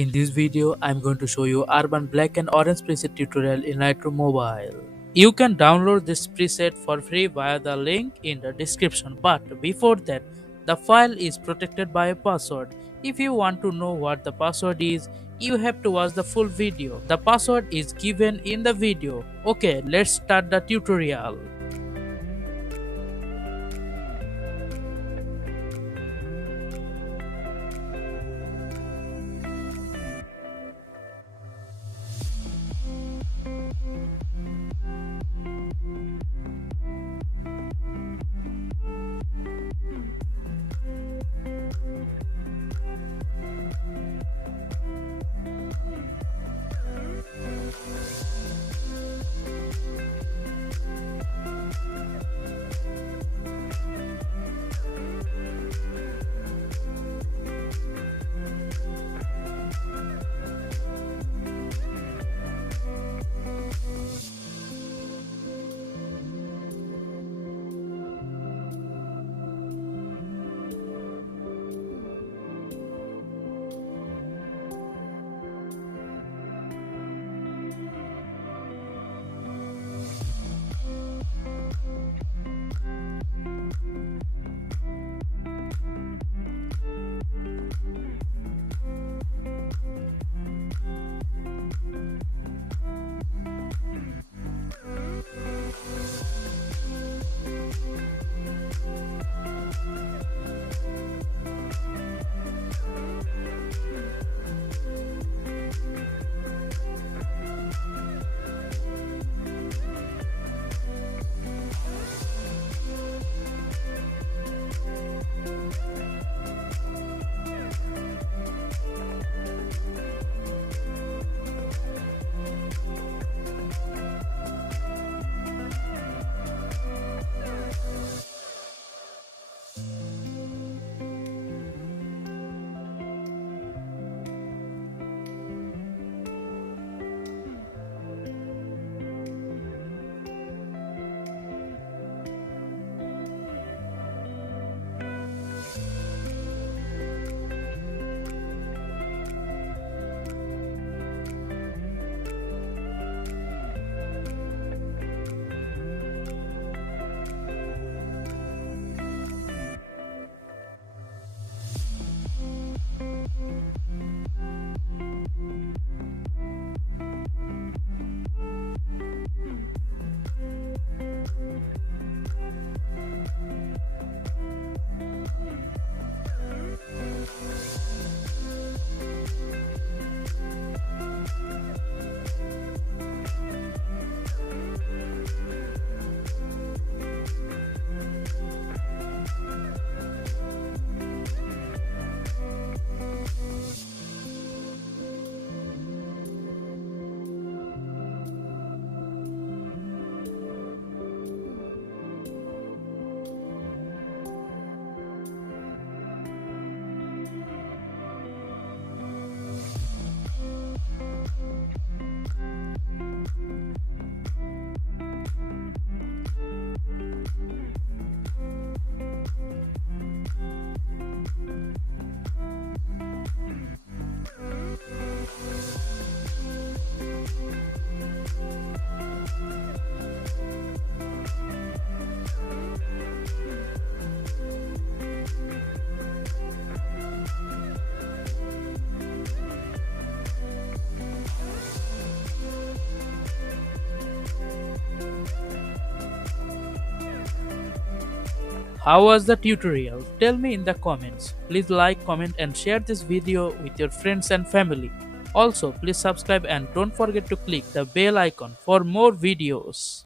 In this video, I'm going to show you Urban Black and Orange preset tutorial in Lightroom Mobile. You can download this preset for free via the link in the description, but before that, the file is protected by a password. If you want to know what the password is, you have to watch the full video. The password is given in the video. Okay, let's start the tutorial. How was the tutorial? Tell me in the comments. Please like, comment and share this video with your friends and family. Also, please subscribe and don't forget to click the bell icon for more videos.